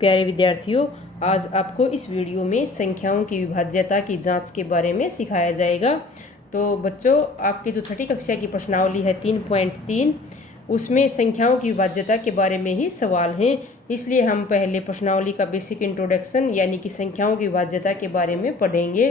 प्यारे विद्यार्थियों, आज आपको इस वीडियो में संख्याओं की विभाज्यता की जांच के बारे में सिखाया जाएगा। तो बच्चों, आपकी जो छठी कक्षा की प्रश्नावली है 3.3, उसमें संख्याओं की विभाज्यता के बारे में ही सवाल हैं। इसलिए हम पहले प्रश्नावली का बेसिक इंट्रोडक्शन यानी कि संख्याओं की विभाज्यता के बारे में पढ़ेंगे।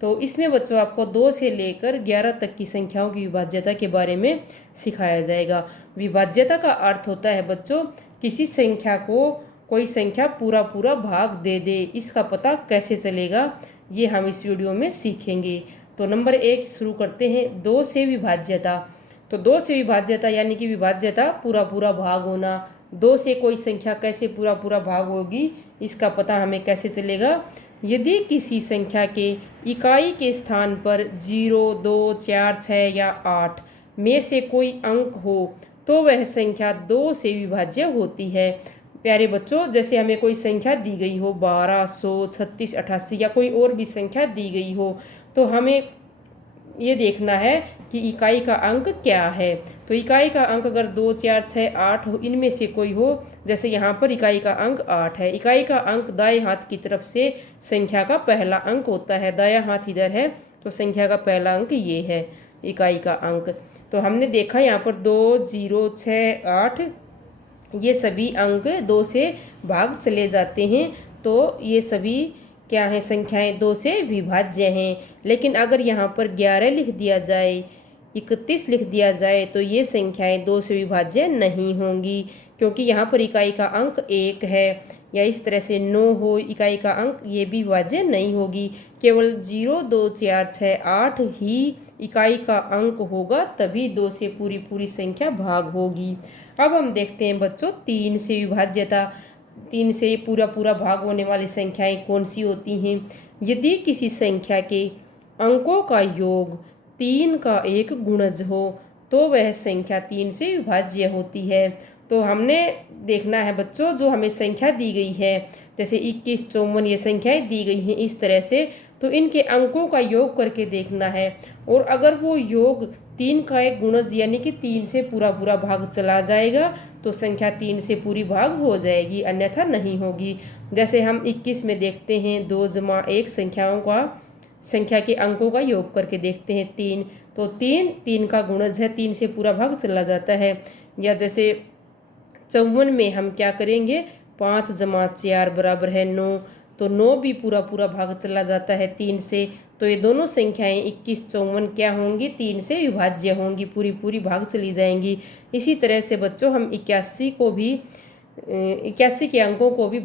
तो इसमें बच्चों आपको 2 से लेकर 11 तक की संख्याओं की विभाज्यता के बारे में सिखाया जाएगा। विभाज्यता का अर्थ होता है बच्चों, किसी संख्या को कोई संख्या पूरा पूरा भाग दे दे। इसका पता कैसे चलेगा, ये हम इस वीडियो में सीखेंगे। तो नंबर 1 शुरू करते हैं, 2 से विभाज्यता। तो 2 से विभाज्यता यानी कि विभाज्यता पूरा पूरा भाग होना। 2 से कोई संख्या कैसे पूरा पूरा भाग होगी, इसका पता हमें कैसे चलेगा। यदि किसी संख्या के इकाई के स्थान पर 0, 2, 4, 6 या 8 में से कोई अंक हो तो वह संख्या 2 से विभाज्य होती है। प्यारे बच्चों, जैसे हमें कोई संख्या दी गई हो 12, 100, 36, 88 या कोई और भी संख्या दी गई हो, तो हमें ये देखना है कि इकाई का अंक क्या है। तो इकाई का अंक अगर 2, 4, 6, 8 हो, इनमें से कोई हो, जैसे यहाँ पर इकाई का अंक 8 है। इकाई का अंक दाएं हाथ की तरफ से संख्या का पहला अंक होता है। दायां हाथ इधर है तो संख्या का पहला अंक ये है इकाई का अंक। तो हमने देखा यहाँ पर 2, 0, 6, 8 ये सभी अंक 2 से भाग चले जाते हैं। तो ये सभी क्या हैं, संख्याएं 2 से विभाज्य हैं। लेकिन अगर यहाँ पर 11 लिख दिया जाए, 31 लिख दिया जाए, तो ये संख्याएं 2 से विभाज्य नहीं होंगी, क्योंकि यहाँ पर इकाई का अंक 1 है। या इस तरह से 9 हो इकाई का अंक, ये भी विभाज्य नहीं होगी। केवल 0, 2, 4, 6, 8 ही इकाई का अंक होगा, तभी 2 से पूरी पूरी संख्या भाग होगी। अब हम देखते हैं बच्चों 3 से विभाज्यता। 3 से पूरा पूरा भाग होने वाली संख्याएं कौन सी होती हैं। यदि किसी संख्या के अंकों का योग 3 का एक गुणज हो तो वह संख्या 3 से विभाज्य होती है। तो हमने देखना है बच्चों, जो हमें संख्या दी गई है, जैसे 21, 54 ये संख्याएं दी गई हैं इस तरह से, तो इनके अंकों का योग करके देखना है। और अगर वो योग 3 का एक गुणज यानी कि 3 से पूरा पूरा भाग चला जाएगा तो संख्या 3 से पूरी भाग हो जाएगी, अन्यथा नहीं होगी। जैसे हम 21 में देखते हैं 2 जमा 1 संख्या के अंकों का योग करके देखते हैं 3। तो 3 का गुणज है, 3 से पूरा भाग चला जाता है। या जैसे 54 में हम क्या करेंगे, 5 जमा 4 बराबर है 9। तो 9 भी पूरा पूरा भाग चला जाता है 3 से। तो ये दोनों संख्याएं 21, 54 क्या होंगी, 3 से विभाज्य होंगी, पूरी पूरी भाग चली जाएंगी। इसी तरह से बच्चों हम 81 के अंकों को भी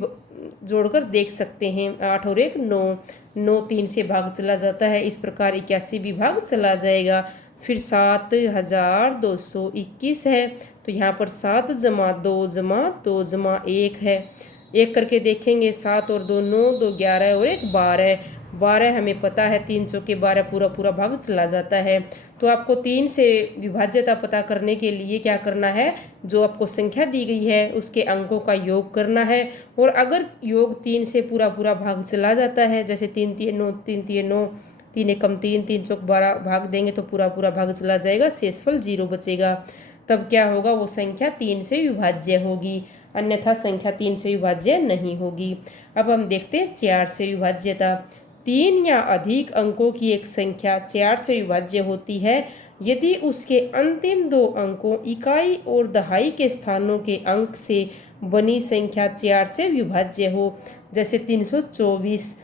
जोड़कर देख सकते हैं। 8 और 1 9, 9 3 से भाग चला जाता है। इस प्रकार 81 भी भाग चला जाएगा। फिर 7221 है, तो यहाँ पर 7 जमा 2 जमा 2 जमा 1 है। एक करके देखेंगे, 7 और 2 9, 2 11 और 1 12। 12 हमें पता है 3 चौके 12 पूरा पूरा भाग चला जाता है। तो आपको 3 से विभाज्यता पता करने के लिए क्या करना है, जो आपको संख्या दी गई है उसके अंकों का योग करना है। और अगर योग 3 से पूरा पूरा भाग चला जाता है, जैसे 3 3 9, 3 3 9, 3 एकम 3, 3 चौक 12 भाग देंगे तो पूरा पूरा भाग चला जाएगा, शेषफल 0 बचेगा। तब क्या होगा, वो संख्या 3 से विभाज्य होगी, अन्यथा संख्या 3 से विभाज्य नहीं होगी। अब हम देखते हैं 4 से विभाज्यता। 3 या अधिक अंकों की एक संख्या 4 से विभाज्य होती है यदि उसके अंतिम 2 अंकों इकाई और दहाई के स्थानों के अंक से बनी संख्या 4 से विभाज्य हो। जैसे 324,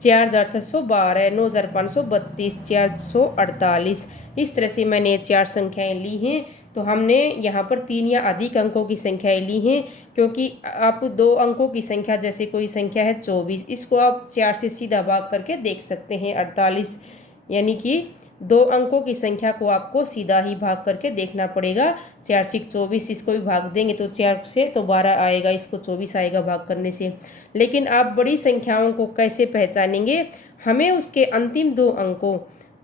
4612, 9532, 448। इस तरह से मैंने 4 संख्याएं ली हैं। तो हमने यहाँ पर 3 या अधिक अंकों की संख्याएं ली हैं, क्योंकि आप 2 अंकों की संख्या, जैसे कोई संख्या है 24, इसको आप 4 से सीधा भाग करके देख सकते हैं 48, यानी कि 2 अंकों की संख्या को आपको सीधा ही भाग करके देखना पड़ेगा। 4 से 24, इसको भी भाग देंगे तो 4 से तो 12 आएगा, इसको 24 आएगा भाग करने से। लेकिन आप बड़ी संख्याओं को कैसे पहचानेंगे, हमें उसके अंतिम 2 अंकों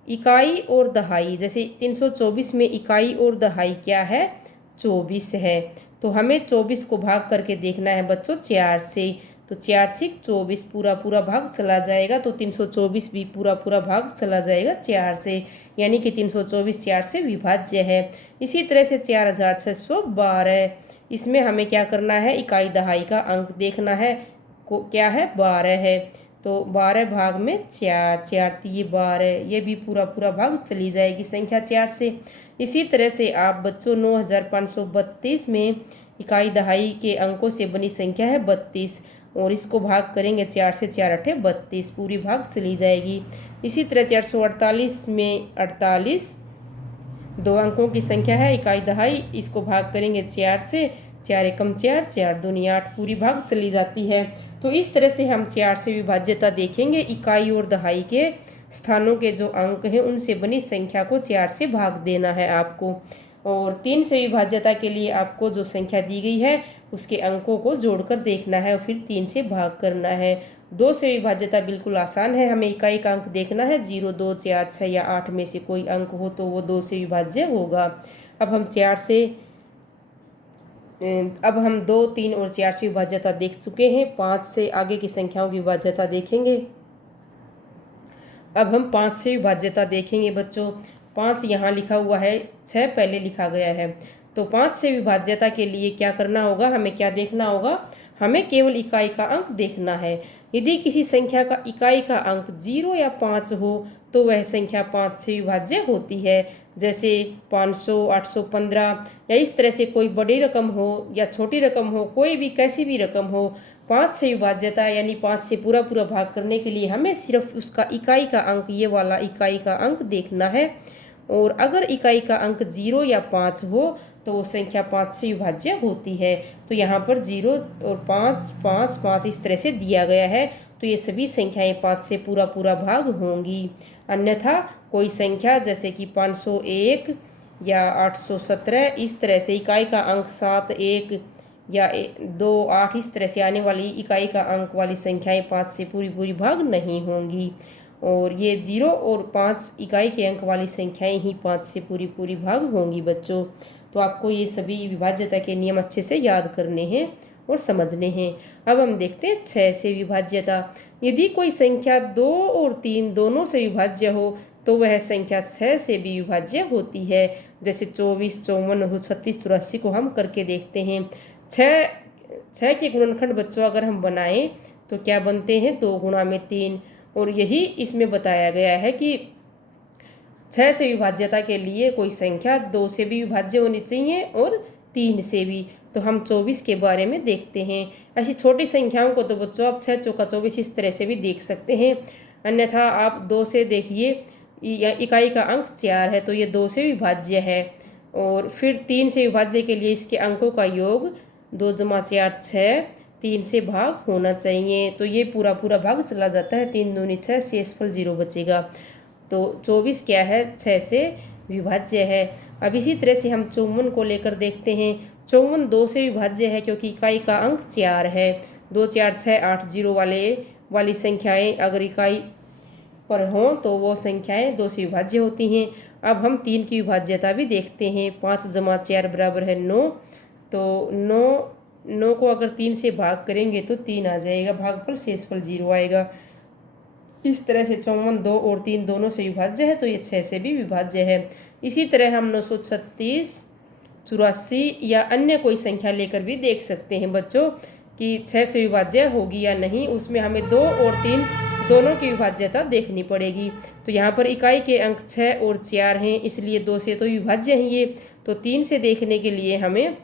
इकाई और दहाई, जैसे 324 में इकाई और दहाई क्या है, 24 है। तो हमें 24 को भाग करके देखना है बच्चों 4 से। तो 4 से 24 पूरा पूरा भाग चला जाएगा, तो 324 भी पूरा पूरा भाग चला जाएगा 4 से, यानी कि 324 4 से विभाज्य है। इसी तरह से 4612, इसमें हमें क्या करना है, इकाई दहाई का अंक देखना है। क्या है, 12 है। तो 12 भाग में 4, 4 ये 12, ये भी पूरा पूरा भाग चली जाएगी संख्या 4 से। इसी तरह से आप बच्चों 9532 में इकाई दहाई के अंकों से बनी संख्या है 32, और इसको भाग करेंगे 4 से, 4 8 32, पूरी भाग चली जाएगी। इसी तरह 448 में 48 दो अंकों की संख्या है इकाई दहाई, इसको भाग करेंगे 4 से, 4 एकम 4, 4 दूनी 8, पूरी भाग चली जाती है। तो इस तरह से हम 4 से विभाज्यता देखेंगे। इकाई और दहाई के स्थानों के जो अंक हैं उनसे बनी संख्या को 4 से भाग देना है आपको। और 3 से विभाज्यता के लिए आपको जो संख्या दी गई है उसके अंकों को जोड़कर देखना है और फिर 3 से भाग करना है। 2 से विभाज्यता बिल्कुल आसान है, हमें इकाई का अंक देखना है। 0, 2, 4, 6 या 8 में से कोई अंक हो तो वो 2 से विभाज्य होगा। अब हम 2, 3 और 4 से विभाज्यता देख चुके हैं। 5 से आगे की संख्याओं की विभाज्यता देखेंगे। अब हम 5 से विभाज्यता देखेंगे बच्चों। 5 यहाँ लिखा हुआ है, 6 पहले लिखा गया है। तो 5 से विभाज्यता के लिए क्या करना होगा, हमें क्या देखना होगा, हमें केवल इकाई का अंक देखना है। यदि किसी संख्या का इकाई का अंक 0 या 5 हो तो वह संख्या 5 से विभाज्य होती है। जैसे 500, 815 या इस तरह से कोई बड़ी रकम हो या छोटी रकम हो, कोई भी कैसी भी रकम हो, 5 से विभाज्यता यानी 5 से पूरा पूरा भाग करने के लिए हमें सिर्फ उसका इकाई का अंक, ये वाला इकाई का अंक देखना है। और अगर इकाई का अंक 0 या 5 हो तो वो संख्या 5 से विभाज्य होती है। तो यहाँ पर 0 और 5, 5, 5 इस तरह से दिया गया है, तो ये सभी संख्याएं 5 से पूरा पूरा भाग होंगी। अन्यथा कोई संख्या जैसे कि 501 या 817 इस तरह से इकाई का अंक 7, 1 या 2, 8 इस तरह से आने वाली इकाई का अंक वाली संख्याएं 5 से पूरी पूरी भाग नहीं होंगी। और ये 0 और 5 इकाई के अंक वाली संख्याएं ही 5 से पूरी पूरी भाग होंगी बच्चों। तो आपको ये सभी विभाज्यता के नियम अच्छे से याद करने हैं और समझने हैं। अब हम देखते हैं 6 से विभाज्यता। यदि कोई संख्या 2 और 3 दोनों से विभाज्य हो तो वह संख्या 6 से भी विभाज्य होती है। जैसे 24, 54, 36, 84 को हम करके देखते हैं। 6 के गुणनखंड बच्चों अगर हम बनाएं तो क्या बनते हैं, 2 गुणा में 3। और यही इसमें बताया गया है कि 6 से विभाज्यता के लिए कोई संख्या 2 से भी विभाज्य होनी चाहिए और 3 से भी। तो हम 24 के बारे में देखते हैं। ऐसी छोटी संख्याओं को तो बच्चों आप 6 चौका 24 इस तरह से भी देख सकते हैं। अन्यथा आप 2 से देखिए, इकाई का अंक 4 है तो ये 2 से विभाज्य है। और फिर 3 से विभाज्य के लिए इसके अंकों का योग 2 जमा 4 6, 3 से भाग होना चाहिए। तो ये पूरा पूरा भाग चला जाता है, 3 दूनी 6, शेषफल 0 बचेगा। तो 24 क्या है, 6 से विभाज्य है। अब इसी तरह से हम 54 को लेकर देखते हैं। 54 2 से विभाज्य है क्योंकि इकाई का अंक 4 है। 2, 4, 6, 8, 0 वाली संख्याएं अगर इकाई पर हों तो वो संख्याएं 2 से विभाज्य होती हैं। अब हम 3 की विभाज्यता भी देखते हैं। 5 जमा 4 बराबर है 9। तो 9 को अगर 3 से भाग करेंगे तो 3 आ जाएगा, भागफल शेषफल 0 आएगा। इस तरह से 54 2 और 3 दोनों से विभाज्य है तो ये 6 से भी विभाज्य है। इसी तरह हम 936, 84 या अन्य कोई संख्या लेकर भी देख सकते हैं बच्चों कि 6 से विभाज्य होगी या नहीं। उसमें हमें 2 और 3 दोनों की विभाज्यता देखनी पड़ेगी। तो यहाँ पर इकाई के अंक 6 और 4 हैं, इसलिए 2 से तो विभाज्य हैं ये। तो 3 से देखने के लिए हमें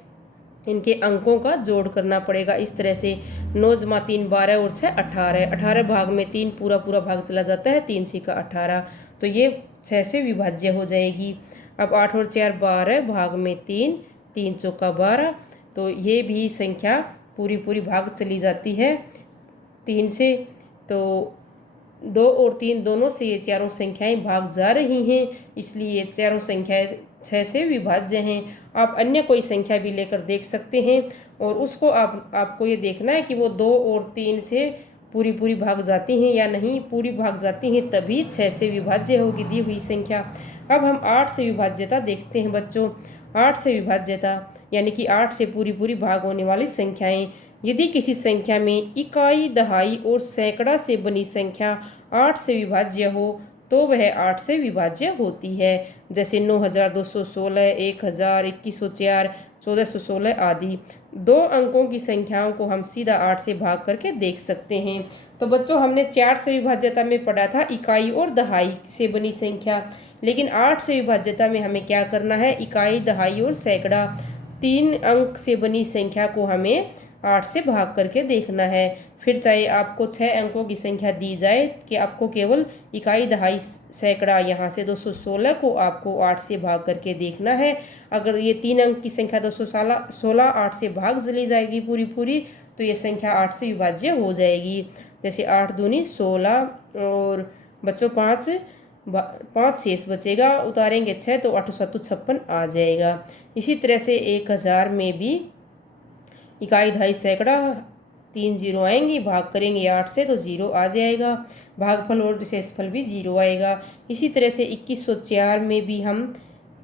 इनके अंकों का जोड़ करना पड़ेगा। इस तरह से 9 जमा 3 12 और 6 18, 18 भाग में 3 पूरा पूरा भाग चला जाता है, 3 6 का 18, तो ये 6 से विभाज्य हो जाएगी। अब 8 और 4 12 भाग में 3, 3 चौका 12, तो ये भी संख्या पूरी पूरी भाग चली जाती है 3 से। तो 2 और 3 दोनों से ये चारों संख्याएं भाग जा रही हैं, इसलिए ये चारों संख्याएं 6 से विभाज्य हैं। आप अन्य कोई संख्या भी लेकर देख सकते हैं और उसको आपको ये देखना है कि वो 2 और 3 से पूरी पूरी भाग जाती हैं या नहीं। पूरी भाग जाती हैं तभी 6 से विभाज्य होगी दी हुई संख्या। अब हम 8 से विभाज्यता देखते हैं बच्चों। 8 से विभाज्यता यानी कि 8 से पूरी पूरी भाग होने वाली संख्याएं। यदि किसी संख्या में इकाई, दहाई और सैकड़ा से बनी संख्या 8 से विभाज्य हो तो वह 8 से विभाज्य होती है। जैसे 9216, 1000, 2104, 1416 आदि। 2 अंकों की संख्याओं को हम सीधा 8 से भाग करके देख सकते हैं। तो बच्चों हमने 4 से विभाज्यता में पढ़ा था इकाई और दहाई से बनी संख्या, लेकिन 8 से विभाज्यता में हमें क्या करना है, इकाई, दहाई और सैकड़ा 3 अंक से बनी संख्या को हमें 8 से भाग करके देखना है। फिर चाहे आपको 6 अंकों की संख्या दी जाए कि आपको केवल इकाई, दहाई, सैकड़ा यहाँ से 216 को आपको 8 से भाग करके देखना है। अगर ये 3 अंक की संख्या 216 8 से भाग चली जाएगी पूरी तो ये संख्या 8 से विभाज्य हो जाएगी। जैसे 8 दूनी 16 और बच्चों 5 शेष बचेगा, उतारेंगे 6 तो 8 7 56 आ जाएगा। इसी तरह से 1000 में भी इकाई, दहाई, सैकड़ा 3 जीरो आएंगी, भाग करेंगे 8 से तो 0 आ जाएगा, भागफल और शेषफल भी 0 आएगा। इसी तरह से 2104 में भी हम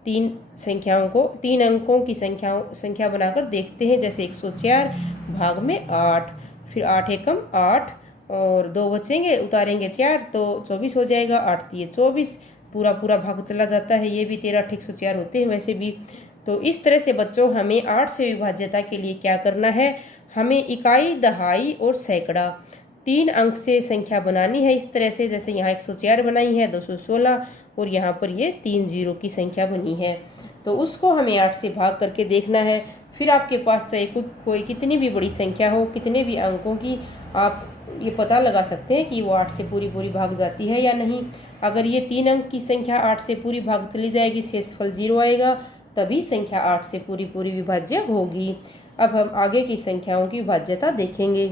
3 अंकों की संख्या बनाकर देखते हैं। जैसे 104 भाग में 8, फिर 8 एकम 8 और 2 बचेंगे, उतारेंगे 4 तो 24 हो जाएगा, 8 3 24, पूरा भाग चला जाता है। ये भी 13 8 104 होते हैं वैसे भी। तो इस तरह से बच्चों हमें 8 से विभाज्यता के लिए क्या करना है, हमें इकाई, दहाई और सैकड़ा 3 अंक से संख्या बनानी है। इस तरह से जैसे यहाँ 104 बनाई है, 216 और यहाँ पर ये 3 जीरो की संख्या बनी है, तो उसको हमें 8 से भाग करके देखना है। फिर आपके पास चाहे कोई कितनी भी बड़ी संख्या हो, कितने भी अंकों की, आप ये पता लगा सकते हैं कि वो 8 से पूरी भाग जाती है या नहीं। अगर ये 3 अंक की संख्या 8 से पूरी भाग चली जाएगी, शेषफल 0 आएगा, तभी संख्या 8 से पूरी विभाज्य होगी। अब हम आगे की संख्याओं की विभाज्यता देखेंगे।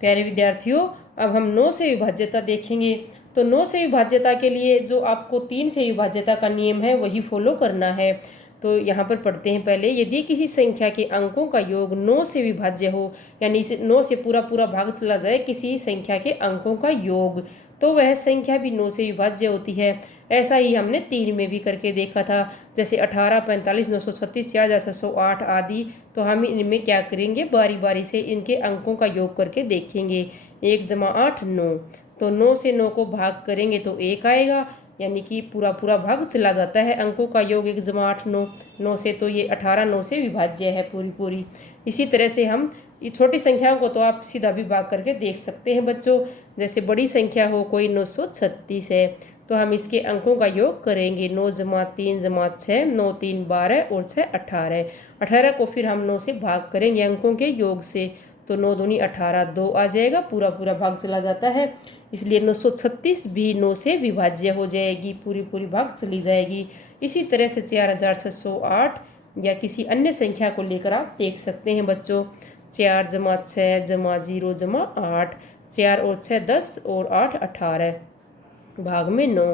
प्यारे विद्यार्थियों, अब हम 9 से विभाज्यता देखेंगे। तो 9 से विभाज्यता के लिए जो आपको 3 से विभाज्यता का नियम है वही फॉलो करना है। तो यहाँ पर पढ़ते हैं पहले। यदि किसी संख्या के अंकों का योग 9 से विभाज्य हो, यानी 9 से पूरा भाग चला जाए किसी संख्या के अंकों का योग, तो वह संख्या भी 9 से विभाज्य होती है। ऐसा ही हमने 3 में भी करके देखा था। जैसे 18, 45, 936, 4708 आदि। तो हम इनमें क्या करेंगे, बारी से इनके अंकों का योग करके देखेंगे। 1 जमा 8 9, तो 9 से 9 को भाग करेंगे तो 1 आएगा, यानी कि पूरा भाग चला जाता है। अंकों का योग 1 जमा 8 9, 9 से तो ये 18 9 से विभाज्य है पूरी। इसी तरह से हम ये छोटी संख्याओं को तो आप सीधा भी भाग करके देख सकते हैं बच्चों। जैसे बड़ी संख्या हो कोई 936 है, तो हम इसके अंकों का योग करेंगे। 9 जमा 3 जमा 6, 9 3 12 और 6 18। 18 को फिर हम 9 से भाग करेंगे अंकों के योग से, तो 9 दूनी 18, 2 आ जाएगा, पूरा भाग चला जाता है। इसलिए 936 भी 9 से विभाज्य हो जाएगी, पूरी भाग चली जाएगी। इसी तरह से 4608 या किसी अन्य संख्या को लेकर आप देख सकते हैं बच्चों। 4 जमा 6 जमा 0 जमा 8, 4 और 6 10 और 8 18, भाग में 9,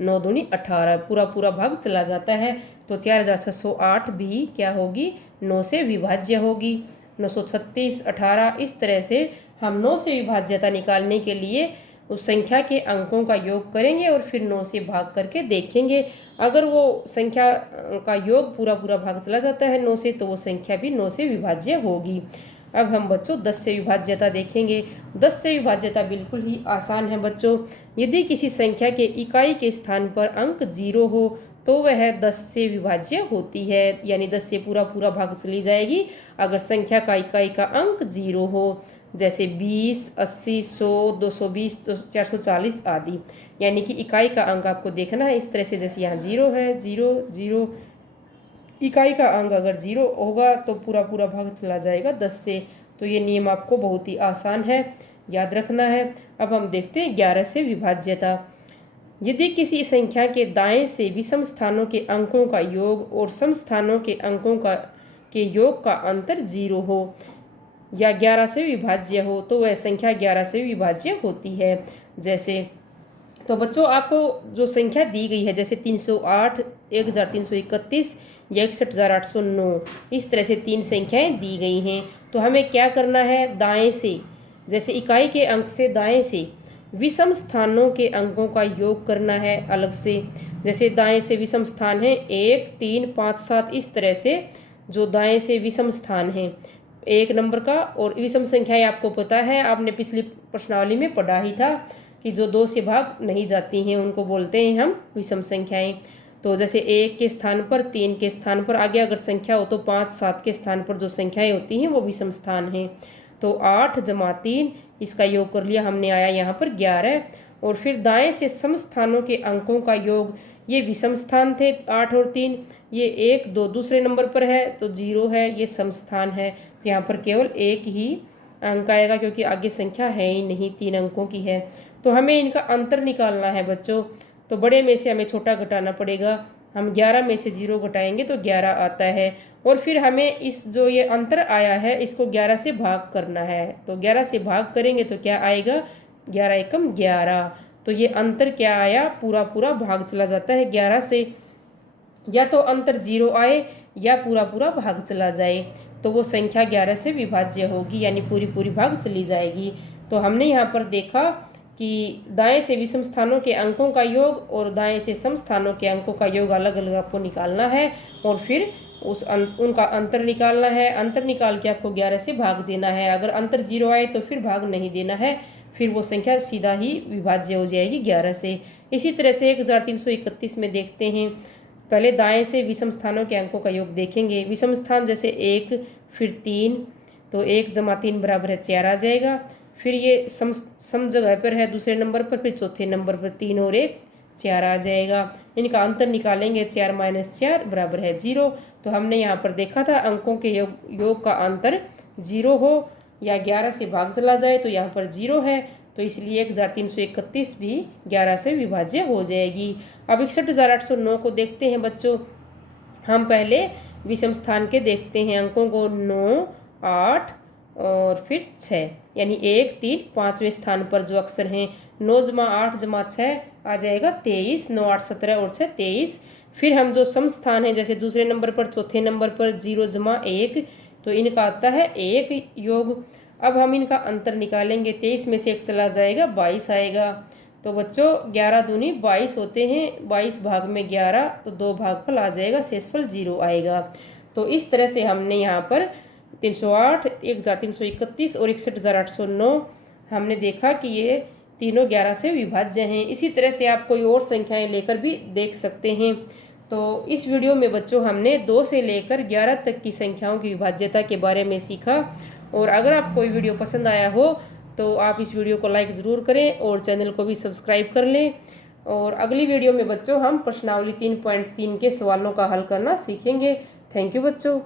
9 दूनी 18, पूरा भाग चला जाता है। तो 4608 भी क्या होगी, 9 से विभाज्य होगी। 936 18, इस तरह से हम 9 से विभाज्यता निकालने के लिए उस संख्या के अंकों का योग करेंगे और फिर 9 से भाग करके देखेंगे। अगर वो संख्या का योग पूरा भाग चला जाता है 9 से, तो वो संख्या भी 9 से विभाज्य होगी। अब हम बच्चों 10 से विभाज्यता देखेंगे। 10 से विभाज्यता बिल्कुल ही आसान है बच्चों। यदि किसी संख्या के इकाई के स्थान पर अंक 0 हो तो वह 10 से विभाज्य होती है, यानी 10 से पूरा भाग चली जाएगी अगर संख्या का इकाई का अंक 0 हो। जैसे 20, 80, 100, 220, 440 आदि, यानी कि इकाई का अंक आपको देखना है इस तरह से। जैसे यहाँ 0 है, 0 इकाई का अंक अगर 0 होगा तो पूरा भाग चला जाएगा 10 से। तो ये नियम आपको बहुत ही आसान है, याद रखना है। अब हम देखते हैं 11 से विभाज्यता। यदि किसी संख्या के दाएं से विषम स्थानों के अंकों का योग और सम स्थानों के अंकों के योग का अंतर 0 हो या 11 से विभाज्य हो, तो वह संख्या 11 से विभाज्य होती है। जैसे तो बच्चों आपको जो संख्या दी गई है, जैसे 308, 1331 या 61809, इस तरह से 3 संख्याएं दी गई हैं। तो हमें क्या करना है, दाएं से, जैसे इकाई के अंक से दाएं से विषम स्थानों के अंकों का योग करना है अलग से। जैसे दाएं से विषम स्थान है 1 3 5 7, इस तरह से जो दाएं से विषम स्थान है 1 नंबर का। और विषम संख्याएं आपको पता है, आपने पिछली प्रश्नावली में पढ़ा ही था कि जो 2 से भाग नहीं जाती हैं उनको बोलते हैं हम विषम संख्याएं। तो जैसे 1 के स्थान पर 3 के स्थान पर आगे अगर संख्या हो तो 5 7 के स्थान पर जो संख्याएं होती हैं वो विषम स्थान हैं। तो 8 जमा 3 इसका योग कर लिया हमने, आया यहाँ पर 11। और फिर दाएं से सम स्थानों के अंकों का योग, ये विषम स्थान थे 8 और 3, ये 1 2 दूसरे नंबर पर है तो 0 है, ये सम स्थान है। तो यहाँ पर केवल 1 ही अंक आएगा क्योंकि आगे संख्या है ही नहीं, 3 अंकों की है। तो हमें इनका अंतर निकालना है बच्चों। तो बड़े में से हमें छोटा घटाना पड़ेगा। हम 11 में से 0 घटाएंगे तो 11 आता है। और फिर हमें इस जो ये अंतर आया है इसको 11 से भाग करना है। तो 11 से भाग करेंगे तो क्या आएगा, 11 एकम 11। तो ये अंतर क्या आया, पूरा पूरा भाग चला जाता है 11 से। या तो अंतर 0 आए या पूरा पूरा भाग चला जाए तो वो संख्या 11 से विभाज्य होगी, यानी पूरी पूरी भाग चली जाएगी। तो हमने यहाँ पर देखा कि दाएं से विषम स्थानों के अंकों का योग और दाएं से सम स्थानों के अंकों का योग अलग अलग आपको निकालना है और फिर उनका अंतर निकालना है। अंतर निकाल के आपको 11 से भाग देना है। अगर अंतर 0 आए तो फिर भाग नहीं देना है, फिर वो संख्या सीधा ही विभाज्य हो जाएगी 11 से। इसी तरह से 1331 में देखते हैं। पहले दाएं से विषम स्थानों के अंकों का योग देखेंगे। विषम स्थान जैसे 1 फिर 3, तो 1 जमा 3 बराबर है 4 आ जाएगा। फिर ये सम जगह पर है दूसरे नंबर पर, फिर चौथे नंबर पर 3 और 1 4 आ जाएगा। इनका अंतर निकालेंगे, 4 - 4 बराबर है 0। तो हमने यहाँ पर देखा था अंकों के योग का अंतर 0 हो या 11 से भाग चला जाए तो यहाँ पर 0 है, तो इसलिए 1331 भी 11 से विभाज्य हो जाएगी। अब 61,809 को देखते हैं बच्चों। हम पहले विषम स्थान के देखते हैं अंकों को, 9 8 और फिर 6, यानी 1 3 5वें स्थान पर जो अक्षर हैं 9 जमा 8 जमा 6 आ जाएगा 23, 9 8 17 और 6 23। फिर हम जो सम स्थान है जैसे दूसरे नंबर पर चौथे नंबर पर 0 जमा 1, तो इनका आता है 1 योग। अब हम इनका अंतर निकालेंगे, 23 में से 1 चला जाएगा 22 आएगा। तो बच्चों 11 दूनी 22 होते हैं, 22 भाग में 11 तो 2 भागफल आ जाएगा, शेषफल 0 आएगा। तो इस तरह से हमने यहाँ पर 308, 1331 और 61,809 हमने देखा कि ये तीनों 11 से विभाज्य हैं। इसी तरह से आप कोई और संख्याएं लेकर भी देख सकते हैं। तो इस वीडियो में बच्चों हमने 2 से लेकर 11 तक की संख्याओं की विभाज्यता के बारे में सीखा। और अगर आपको कोई वीडियो पसंद आया हो तो आप इस वीडियो को लाइक ज़रूर करें और चैनल को भी सब्सक्राइब कर लें। और अगली वीडियो में बच्चों हम प्रश्नावली 3.3 के सवालों का हल करना सीखेंगे। थैंक यू बच्चों।